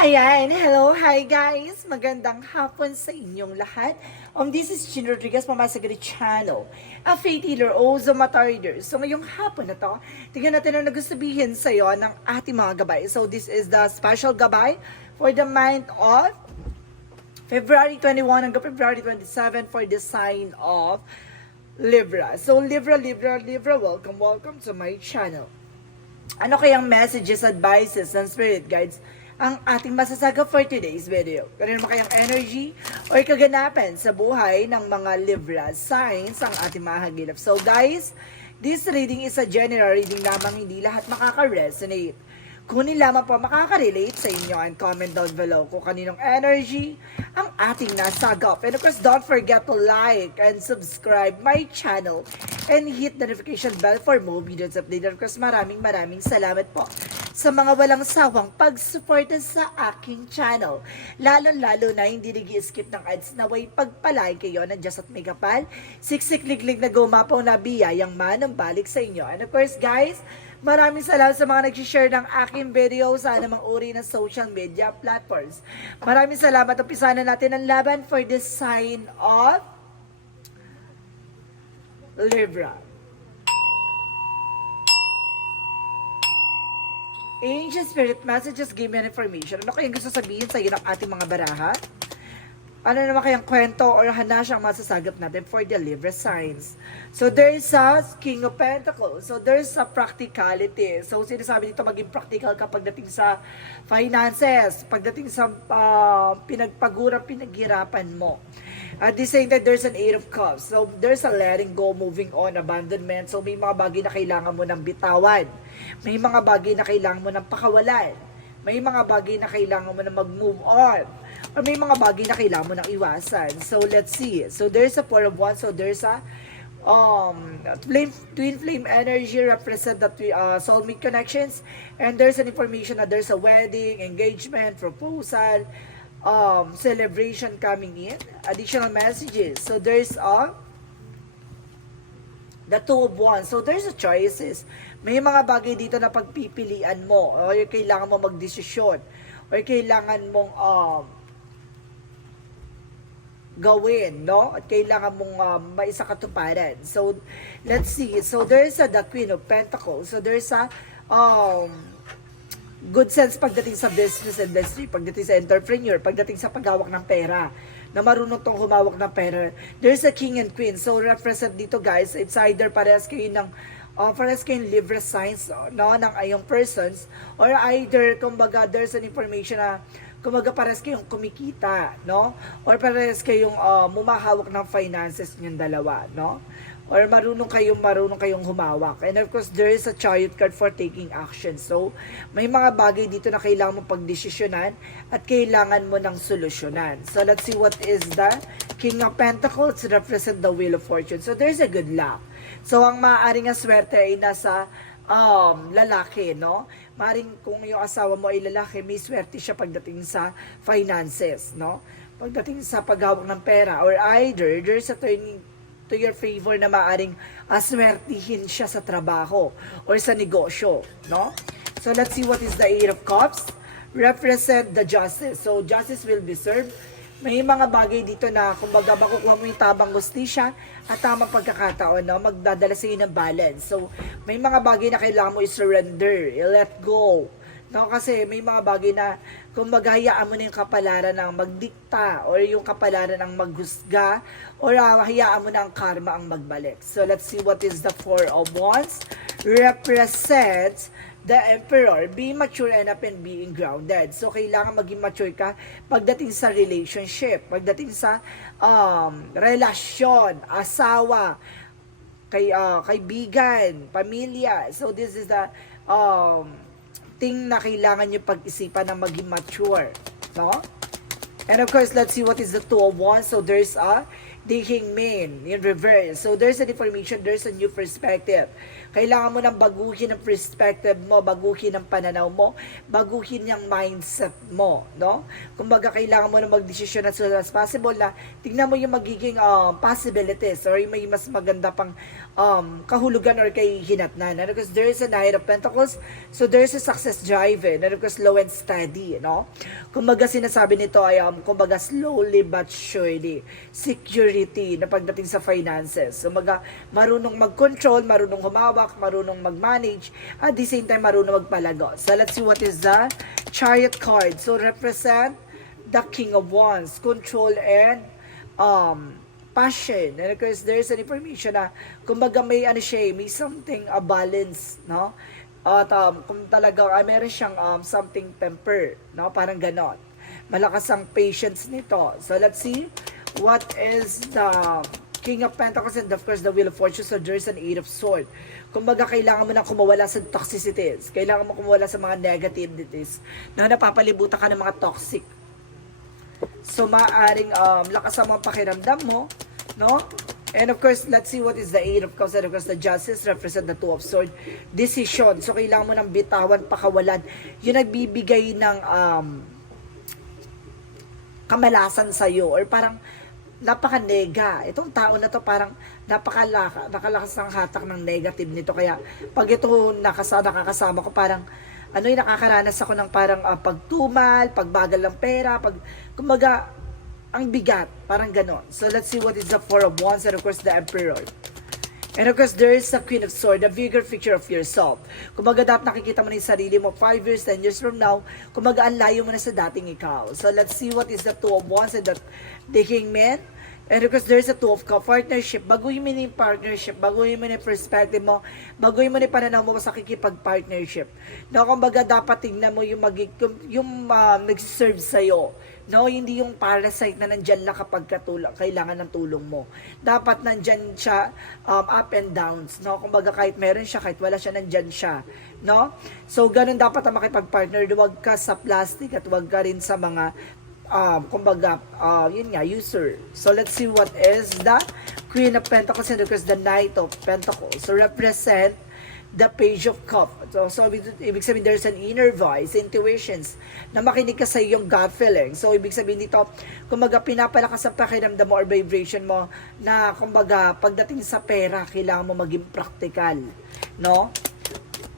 Ayan, hello, hi guys! Magandang hapon sa inyong lahat. This is Chin Rodriguez, Mama Sagari Channel, a faith healer, also matarder. So ngayong hapon na to, tingnan natin ang nagsasabihin sa iyo ng ating mga gabay. So this is the special gabay for the month of February 21 hanggang February 27 for the sign of Libra. So Libra, welcome to my channel. Ano kayang messages, advices, and spirit guides ang ating masasaga for today's video? Ganun naman kayang energy o kaganapan sa buhay ng mga Libra signs ang ating mahagilap. So guys, this reading is a general reading lamang, hindi lahat makaka-resonate. Kunin lamang po makaka-relate sa inyo and comment down below kung kaninong energy ang ating nasagap. And of course, don't forget to like and subscribe my channel and hit the notification bell for more videos updated. Of course, maraming salamat po sa mga walang sawang pagsuporta sa aking channel. Lalo na hindi nag-skip ng ads na way pagpalain kayo ng Diyos at may kapal. Siksik-liglig na gumapaw na biyayang manambalik sa inyo. And of course, guys, maraming salamat sa mga nag-share ng aking video sa anumang uri ng social media platforms. Maraming salamat. Umpisa na natin ang laban for the sign of Libra. Angel Spirit Messages, give me an information. Ano kayang gusto sabihin sa iyo ng ating mga baraha? Ano naman kayang kwento or hanash ang masasagap natin for the Libra signs? So there is a King of Pentacles. So there is a practicality. So sinasabi dito maging practical ka pagdating sa finances, pagdating sa pinaghirapan mo. At the same time, there's an Eight of Cups. So there's a letting go, moving on, abandonment. So may mga bagay na kailangan mo ng bitawan. May mga bagay na kailangan mo ng pakawalan. May mga bagay na kailangan mo na mag-move on. Or may mga bagay na kailangan mo nang iwasan. So, let's see. So, there's a Four of Wands. So, there's a twin flame energy represent the soulmate connections. And there's an information na there's a wedding, engagement, proposal, celebration coming in. Additional messages. So, there's the Two of Wands. So, there's a choices. May mga bagay dito na pagpipilian mo. O kailangan mo magdesisyon. O kailangan mong gawin, no? At kailangan mong maisa katuparan. So, let's see. So, there's the Queen of Pentacles. So, there's a good sense pagdating sa business industry, pagdating sa entrepreneur, pagdating sa paghawak ng pera, na marunong tong humawak ng pera. There's a King and Queen. So, represent dito guys, it's either parehas kayo ng parehas kayong Libra signs, no, ng ayong persons, or either, kumbaga, there's an information na kumbaga parehas kayong kumikita, no? Or parehas kayong mumahawak ng finances niyong dalawa, no? Or marunong kayong humawak. And of course, there is a Chariot card for taking action. So, may mga bagay dito na kailangan mo pagdesisyonan at kailangan mo ng solusyonan. So, let's see what is the King of Pentacles represent the Wheel of Fortune. So, there's a good luck. So, ang maaaring swerte ay nasa lalaki, no? Maring kung yung asawa mo ay lalaki, may swerte siya pagdating sa finances, no? Pagdating sa paghawak ng pera, or either there's a turning to your favor na maaring aswertihin siya sa trabaho or sa negosyo, no? So let's see what is the Eight of Cups. Represent the justice. So justice will be served. May mga bagay dito na kumbaga makukuha mo yung tamang justisya at tamang pagkakataon, no? Magdadala sa iyo ng balance. So may mga bagay na kailangan mo i-surrender, i-let go, no? Kasi may mga bagay na kumbaga hayaan mo na yung kapalaran ng magdikta or yung kapalaran ng maghusga or hayaan mo na ang karma ang magbalik. So let's see what is the Four of Wands. Represents the Emperor. Be mature enough and being grounded. So kailangan maging mature ka pagdating sa relationship, pagdating sa relasyon, asawa, kaibigan, pamilya. So this is the thing na kailangan nyo pag-isipan na maging mature, no? And of course, let's see what is the Two of Wands. So there's the Hangman in reverse. So there's an information, there's a new perspective. Kailangan mo nang baguhin ang perspective mo, baguhin ang pananaw mo, baguhin yung mindset mo, no? Kumbaga, kailangan mo na magdesisyon as soon as possible na tingnan mo yung magiging possibilities or yung may mas maganda pang kahulugan or kahihinatnan. And of course, there is a Knight of Pentacles, so there is a success drive, and of course, slow and steady, no? Kumbaga, sinasabi nito ay, kumbaga, slowly but surely, security na pagdating sa finances. Kumbaga, marunong mag-control, marunong humawak, marunong mag-manage, at the same time, marunong magpalago. So, let's see what is the Chariot card. So, represent the King of Wands, control and passion. And of course, there's an information na, kumbaga may ano siya, may something, a balance, no? At kung talaga, meron siyang something temper, no? Parang ganon. Malakas ang patience nito. So, let's see what is the King of Pentacles and of course the Wheel of Fortune. So, there's an Eight of Swords. Kumbaga, kailangan mo na kumawala sa toxicities. Kailangan mo kumawala sa mga negativities na napapalibutan ka ng mga toxic. So, maaring lakas ang mga pakiramdam mo, no? And of course, let's see what is the Eight of Cups. And of course, the Justice represent the Two of Swords. Decision. So, kailangan mo ng bitawan, pakawalan. Yung nagbibigay ng kamalasan sa'yo or parang napaka-nega. Itong tao na to parang nakalakas ng hatak ng negative nito. Kaya, pag ito nakakasama ko, parang ano yung nakakaranas ako ng parang pagtumal, pagbagal ng pera, kumbaga, ang bigat, parang ganon. So, let's see what is the Four of Wands and of course, the Emperor. And of course, there is the Queen of Swords, the bigger picture of yourself. Kumbaga, dapat nakikita mo na yung sarili mo 5 years, 10 years from now, kumbaga, ang layo mo na sa dating ikaw. So, let's see what is the Two of Wands and the Kingman. And of course, there's a Two of Cups, partnership. Baguhin mo na yung partnership, baguhin mo na yung perspective mo, baguhin mo na yung pananaw mo sa kikipag-partnership. No, kumbaga, dapat tingnan mo yung nag-serve sa'yo. No, hindi yung parasite na nandyan lang kapag kailangan ng tulong mo. Dapat nandyan siya up and downs. No, kumbaga, kahit meron siya, kahit wala siya, nandyan siya. No? So, ganun dapat ang makipag-partner. Huwag ka sa plastic at huwag ka rin sa mga kumbaga, yun nga, user. So, let's see what is the Queen of Pentacles and of course the Knight of Pentacles. So, represent the Page of Cups. So, ibig sabihin, there's an inner voice, intuitions, na makinig ka sa iyong gut feeling. So, ibig sabihin dito, kumbaga, pinapalakas ang pakiramdam mo or vibration mo na, kumbaga, pagdating sa pera, kailangan mo maging practical. No?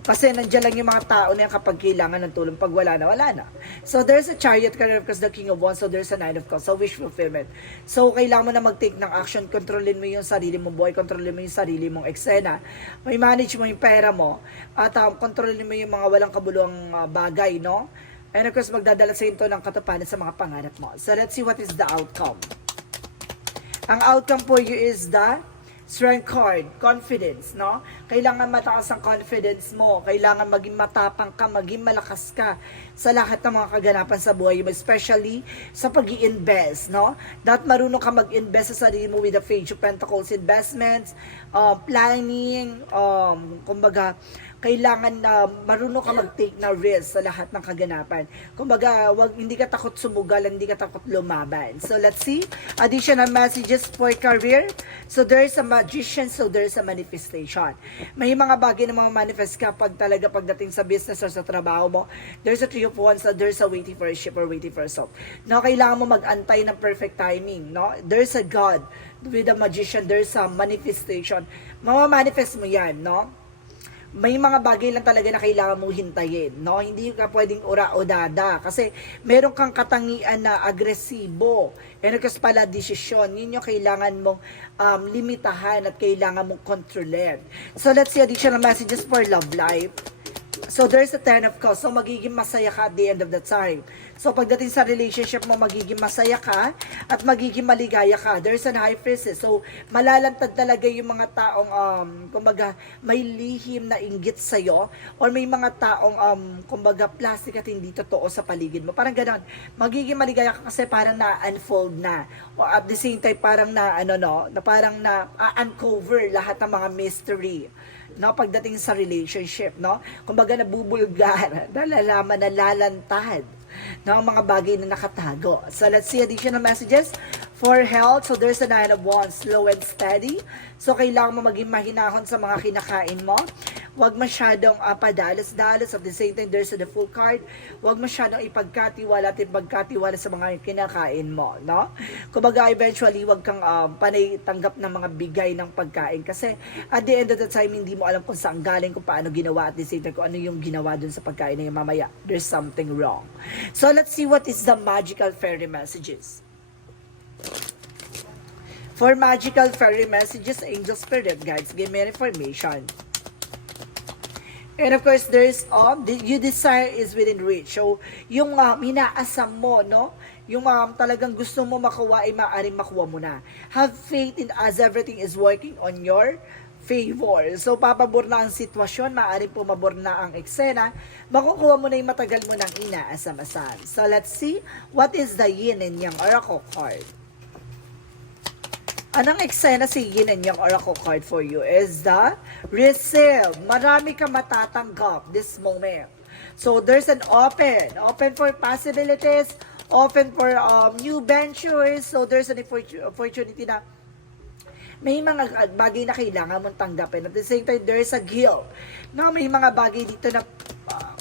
Kasi nandiyan lang yung mga tao na yan kapag kailangan ng tulong. Pag wala na, wala na. So, there's a Chariot card because the King of Wands. So, there's a Nine of Cups. So, wish fulfillment. So, kailangan mo na mag-take ng action. Kontrolin mo yung sarili mong buhay. Kontrolin mo yung sarili mong eksena. May manage mo yung pera mo. At kontrolin mo yung mga walang kabuluhang bagay, no? And of course, magdadala sa ito ng katuparan sa mga pangarap mo. So, let's see what is the outcome. Ang outcome for you is the Strength card, confidence, no? Kailangan mataas ang confidence mo. Kailangan maging matapang ka, maging malakas ka sa lahat ng mga kaganapan sa buhay mo, especially sa pag-i-invest, no? Dapat marunong ka mag-invest sa sarili mo with the Page of Pentacles, investments, planning, kumbaga, kailangan na marunong ka mag-take na risk sa lahat ng kaganapan. Kumbaga, hindi ka takot sumugal, hindi ka takot lumaban. So, let's see. Additional messages for career. So, there's a magician, so there's a manifestation. May mga bagay na mga manifest ka talaga pagdating sa business or sa trabaho mo. There's a Three of Wands, so there's a waiting for a ship or waiting for a soul. No, kailangan mo mag-antay ng perfect timing. No? There's a God with a magician, there's a manifestation. Mamamanifest mo yan, no? May mga bagay lang talaga na kailangan mong hintayin, no? Hindi ka pwedeng ura o dada kasi meron kang katangian na agresibo. And kasi pala desisyon, yun yung kailangan mong limitahan at kailangan mong kontrolin. So let's see additional messages for love life. So, there's a Ten of Cups. So, magiging masaya ka at the end of the time. So, pagdating sa relationship mo, magiging masaya ka at magiging maligaya ka. There's an High Priestess. So, malalantad talaga yung mga taong, kumbaga, may lihim na inggit sa'yo or may mga taong, kumbaga, plastic at hindi totoo sa paligid mo. Parang gano'n. Magiging maligaya ka kasi parang na-unfold na. O at the same time, parang parang na-uncover lahat ng mga mystery, no, pagdating sa relationship, no? Kumbaga nabubulgar, nalalaman, nalalantad, no, mga bagay na nakatago. So let's see additional messages for health. So there's a Nine of Wands, slow and steady. So, kailangan mo maging mahinahon sa mga kinakain mo. Huwag masyadong padalos-dalos. At the same time, there's the full card. Huwag masyadong ipagkatiwala at ipagkatiwala sa mga kinakain mo, no? Kumbaga, eventually, huwag kang panay tanggap ng mga bigay ng pagkain. Kasi, at the end of the time, hindi mo alam kung saan galing, kung paano ginawa, at the same time, kung ano yung ginawa dun sa pagkain na yung mamaya. There's something wrong. So, let's see what is the magical fairy messages. For magical fairy messages, angel spirit guides, give me information. And of course, there's you desire is within reach. So, yung inaasam mo, no? Yung talagang gusto mo makuha ay maaaring makuha mo na. Have faith in as everything is working on your favor. So, papabor na ang sitwasyon, maaaring pumabor na ang eksena, makukuha mo na yung matagal mo nang inaasam-asam. So, let's see, what is the yin and yang oracle card? Anong eksena si Yin and Yang Oracle card for you is the receive. Marami ka matatanggap this moment. So, there's an open for possibilities, open for new ventures. So, there's an opportunity na may mga bagay na kailangan mong tanggapin. At the same time, there's a guilt. No, may mga bagay dito na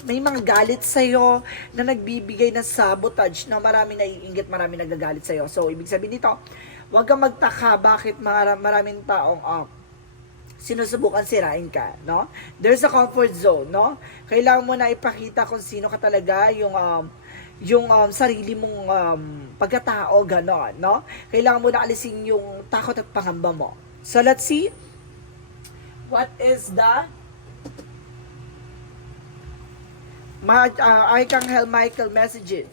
may mga galit sa'yo na nagbibigay ng sabotage na marami naiinggit, marami nagagalit sa'yo. So, ibig sabihin nito, huwag kang magtaka bakit maraming taong sinusubukan sirain ka, no? There's a comfort zone, no? Kailangan mo na ipakita kung sino ka talaga, yung sarili mong pagkatao, ganon, no? Kailangan mo na alisin yung takot at pangamba mo. So, let's see. What is the Archangel Michael messages?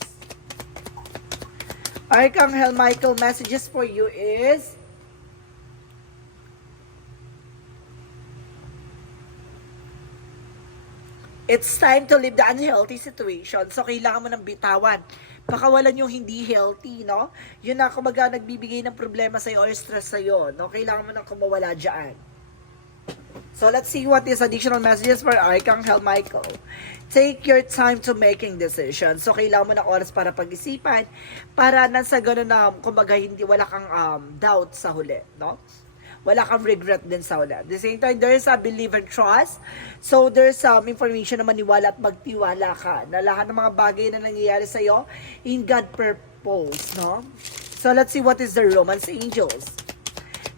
Archangel Michael messages for you is it's time to leave the unhealthy situation. So, kailangan mo ng bitawan. Pakawalan yung hindi healthy, no? Yun na, kumbaga, nagbibigay ng problema sa'yo or stress sa'yo, no? Kailangan mo nang kumawala dyan. So, let's see what is additional messages for Archangel Michael. Take your time to making decisions. So, kailangan mo ng oras para pag-isipan, para nasa gano'n na, kumbaga, wala kang doubt sa huli, no? Wala kang regret din sa huli. At the same time, there's a believe and trust. So, there's information na maniwala at magtiwala ka na lahat ng mga bagay na nangyayari sa'yo in God purpose, no? So, let's see what is the romance angels.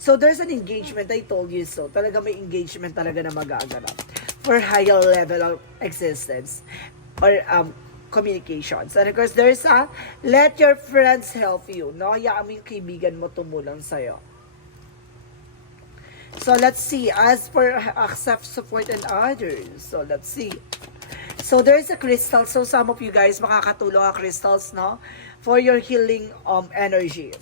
So, there's an engagement, I told you so. Talaga may engagement talaga na magaganap for higher level of existence or communications. And of course, there's a let your friends help you, no? Hayaan mo yung kaibigan mo tumulong sa'yo. So, let's see. As for accept, support, and others. So, let's see. So, there's a crystal. So, some of you guys, makakatulong ang crystals, no? For your healing energy.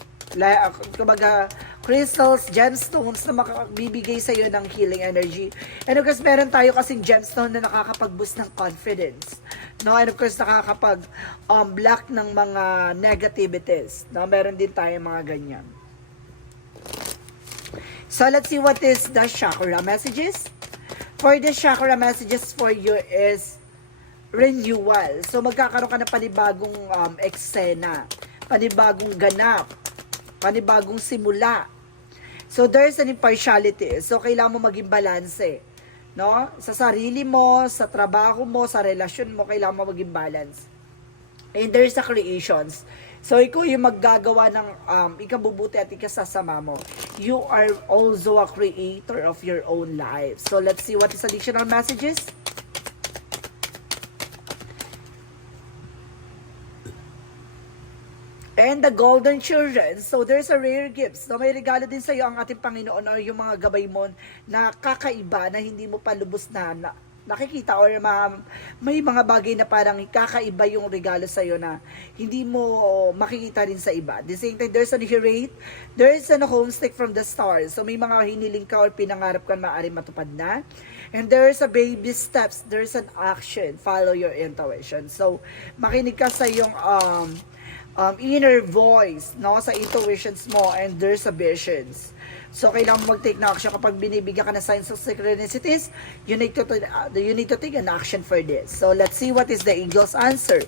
Kumbaga, crystals, gemstones na makabibigay sa'yo ng healing energy. And of course, meron tayo kasing gemstone na nakakapag-boost ng confidence. No? And of course, nakakapag-block ng mga negativities. No? Meron din tayo mga ganyan. So, let's see what is the chakra messages. For the chakra messages for you is renewal. So, magkakaroon ka ng panibagong eksena, panibagong ganap, panibagong simula. So, there's an impartiality. So, kailangan mo maging balanse. No? Sa sarili mo, sa trabaho mo, sa relasyon mo, kailangan mo maging balance. And there's a creations. So, ikaw yung maggagawa ng ikabubuti at ikasasama mo. You are also a creator of your own life. So, let's see what is additional messages. And the golden children. So, there's a rare gifts. So, may regalo din sa iyo ang ating Panginoon o yung mga gabay mo na kakaiba na hindi mo pa lubos na nakikita or may mga bagay na parang kakaiba yung regalo sa iyo na hindi mo makikita rin sa iba. At the same time, there's an hirate, there's an homestick from the stars. So, may mga hiniling ka or pinangarap ka na maaaring matupad na. And there's a baby steps, there's an action, follow your intuition. So, makinig ka sa yung inner voice, no, sa intuitions mo, and there's a visions. So, kailangan mo mag-take na action kapag binibigyan ka ng signs of synchronicities, you need to take an action for this. So, let's see what is the angel's answer.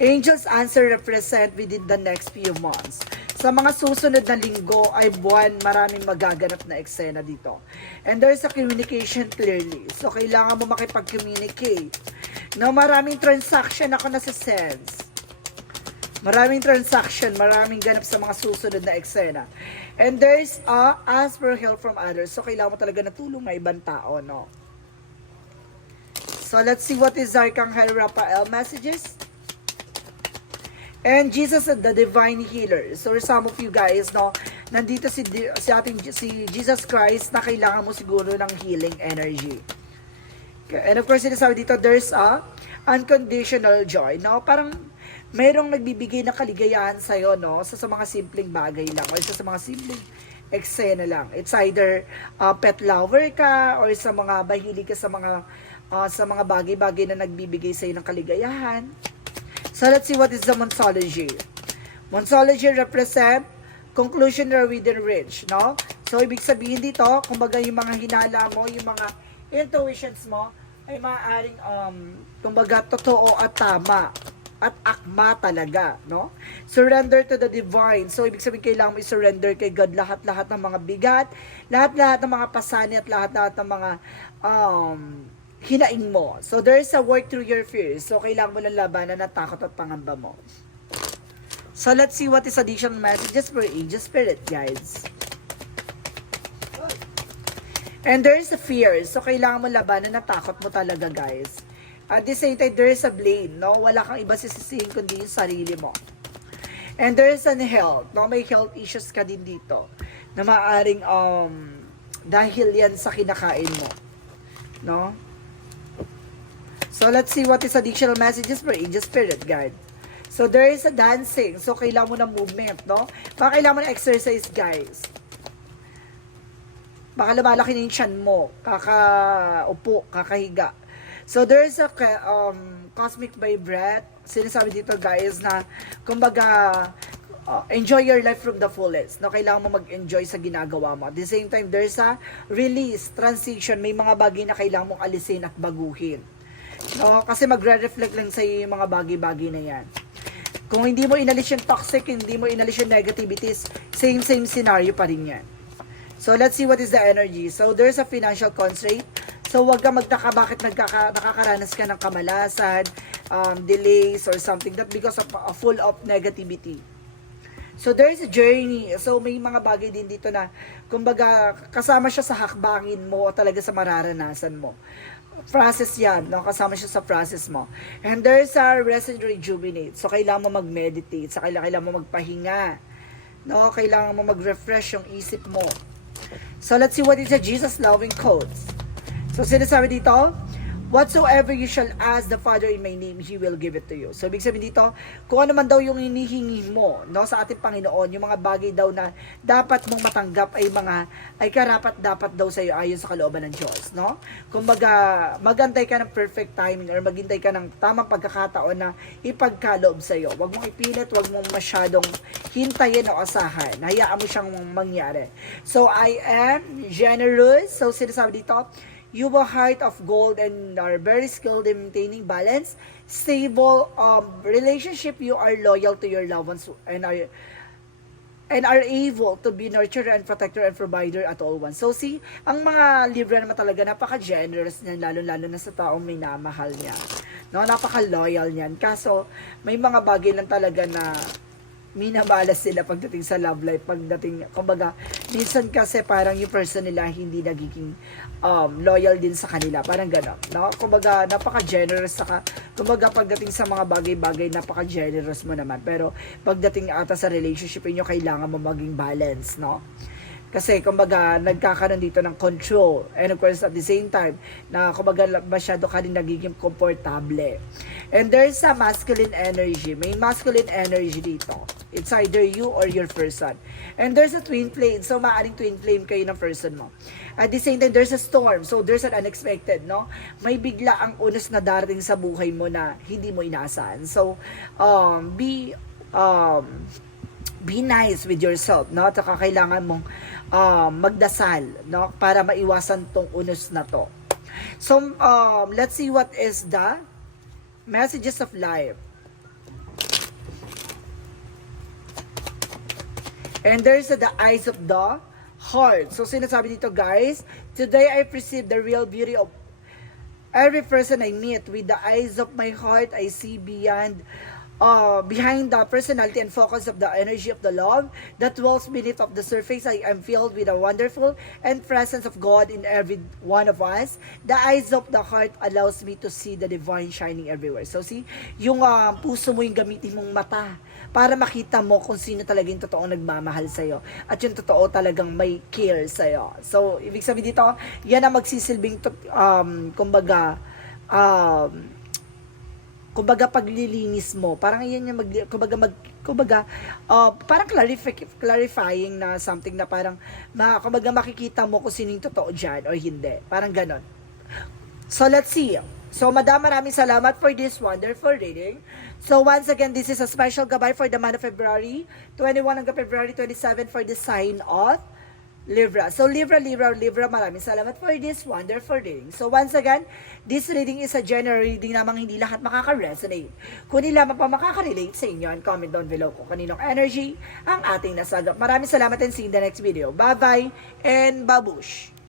Angel's answer represent within the next few months. Sa mga susunod na linggo ay buwan, maraming magaganap na eksena dito. And there's a communication clearly. So, kailangan mo makipag-communicate. No, maraming transaction ako nasa-sense. Maraming transaction, maraming ganap sa mga susunod na eksena. And there's ask for help from others. So, kailangan mo talaga na tulong ng ibang tao, no? So, let's see what is Archangel Raphael messages. And Jesus, the divine healer. So, some of you guys, no, nandito si Jesus Christ na kailangan mo siguro ng healing energy. And of course, sinasabi dito, there's unconditional joy, no? Parang mayroong nagbibigay ng kaligayahan sa'yo, no? Sa mga simpleng bagay lang, or sa mga simpleng eksena lang. It's either pet lover ka, or sa mga mahilig ka sa mga bagay-bagay na nagbibigay sa'yo ng kaligayahan. So, let's see what is the Monsology. Monsology represent conclusion or within reach, no? So, ibig sabihin dito, kumbaga yung mga hinala mo, yung mga intuitions mo, ay maaaring, kumbaga, totoo at tama. At akma talaga, no? Surrender to the divine. So, ibig sabihin, kailangan mo i-surrender kay God lahat-lahat ng mga bigat, lahat-lahat ng mga pasani at lahat-lahat ng mga, hinaing mo. So, there is a work through your fears. So, kailangan mo lang labanan at takot at pangamba mo. So, let's see what is additional messages for Angel Spirit, guys. And there is a fear. So, kailangan mo labanan at takot mo talaga, guys. At the same time, there is a blame, no? Wala kang iba sisisihin kundi yung sarili mo. And there is an health, no? May health issues ka din dito. Na maaaring, dahil yan sa kinakain mo. No? So, let's see what is additional messages for Angel Spirit Guide. So, there is a dancing. So, kailangan mo ng movement, no? Baka kailangan mo ng exercise, guys. Baka lumalaki na yung tiyan mo. Kakaupo, kakahiga. So, there is a cosmic vibrate. Sinasabi dito, guys, na kumbaga, enjoy your life from the fullest. No? Kailangan mo mag-enjoy sa ginagawa mo. At the same time, there's a release, transition. May mga bagay na kailangan mong alisin at baguhin. No, kasi magre-reflect lang sa iyo yung mga bagay-bagay na yan. Kung hindi mo inalis yung toxic, hindi mo inalis yung negativities, same scenario pa rin yan. So, let's see what is the energy. So, there's a financial constraint. So, wag ka magtaka bakit nakakaranas ka ng kamalasan, delays, or something that because of full of negativity. So, there's a journey. So, may mga bagay din dito na, kumbaga, kasama siya sa hakbangin mo o talaga sa mararanasan mo. Process yan, no? Kasama siya sa process mo. And there's a rest and rejuvenate. So, kailangan mo mag-meditate. So, kailangan mo magpahinga. No? Kailangan mo mag-refresh yung isip mo. So, let's see what is the Jesus loving quotes. So, sinasabi dito, whatsoever you shall ask the Father in my name, He will give it to you. So, ibig sabihin dito, kung ano man daw yung hinihingi mo, no, sa ating Panginoon, yung mga bagay daw na dapat mong matanggap ay karapat-dapat daw sa iyo ayon sa kalooban ng Diyos, no? Kumbaga, magantay ka ng perfect timing or maghintay ka ng tamang pagkakataon na ipagkaloob sa iyo. Huwag mong ipilit, huwag mong masyadong hintayin o asahan. Hayaan mo siyang mangyari. So, I am generous. So, sinasabi dito, you have a heart of gold and are very skilled in maintaining balance, stable relationship. You are loyal to your loved ones and are able to be nurturer and protector and provider at all once. So see, ang mga Libra naman talaga napaka-generous niyan, lalo-lalo na sa taong minamahal niya. No, napaka-loyal niyan. Kaso may mga bagay lang talaga na minabalas sila pagdating sa love life, pagdating, kumbaga, minsan kasi parang yung person nila hindi nagiging loyal din sa kanila, parang gano'n, no? Kumbaga, napaka-generous, saka, kumbaga, pagdating sa mga bagay-bagay, napaka-generous mo naman, pero pagdating ata sa relationship niyo, kailangan mo maging balance, no? Kasi, kumbaga, nagkakaroon dito ng control. And of course, at the same time, na kumbaga, masyado ka rin nagiging komportable. And there's a masculine energy. May masculine energy dito. It's either you or your person. And there's a twin flame. So, maaaring twin flame kayo ng person mo. At the same time, there's a storm. So, there's an unexpected, no? May bigla ang unos na darating sa buhay mo na hindi mo inaasahan. So, be nice with yourself, no? At kailangan mong magdasal, no? Para maiwasan tong unos na to. So, let's see what is the messages of life. And there's the eyes of the heart. So sinasabi dito guys, today I perceive the real beauty of every person I meet. With the eyes of my heart, I see behind the personality and focus of the energy of the love that dwells beneath of the surface. I am filled with a wonderful and presence of God in every one of us. The eyes of the heart allows me to see the divine shining everywhere. So see, yung puso mo yung gamitin mong mata para makita mo kung sino talaga yung totoong nagmamahal sa'yo at yung totoo talagang may care sa'yo. So, ibig sabihin dito, yan ang magsisilbing kumbaga paglilinis mo. Parang yan yung parang clarifying na something na parang kumbaga makikita mo kung sino yung totoo dyan or hindi. Parang ganon. So, let's see. So, Madam, maraming salamat for this wonderful reading. So, once again, this is a special gabay for the month of February 21 hanggang February 27 for the sign of Libra. So, Libra, maraming salamat for this wonderful reading. So, once again, this reading is a general reading namang hindi lahat makaka-resonate. Kung hindi lamang pa makaka-relate sa inyo, and comment down below kung kaninong energy ang ating nasagap. Maraming salamat and see you in the next video. Bye-bye and babush!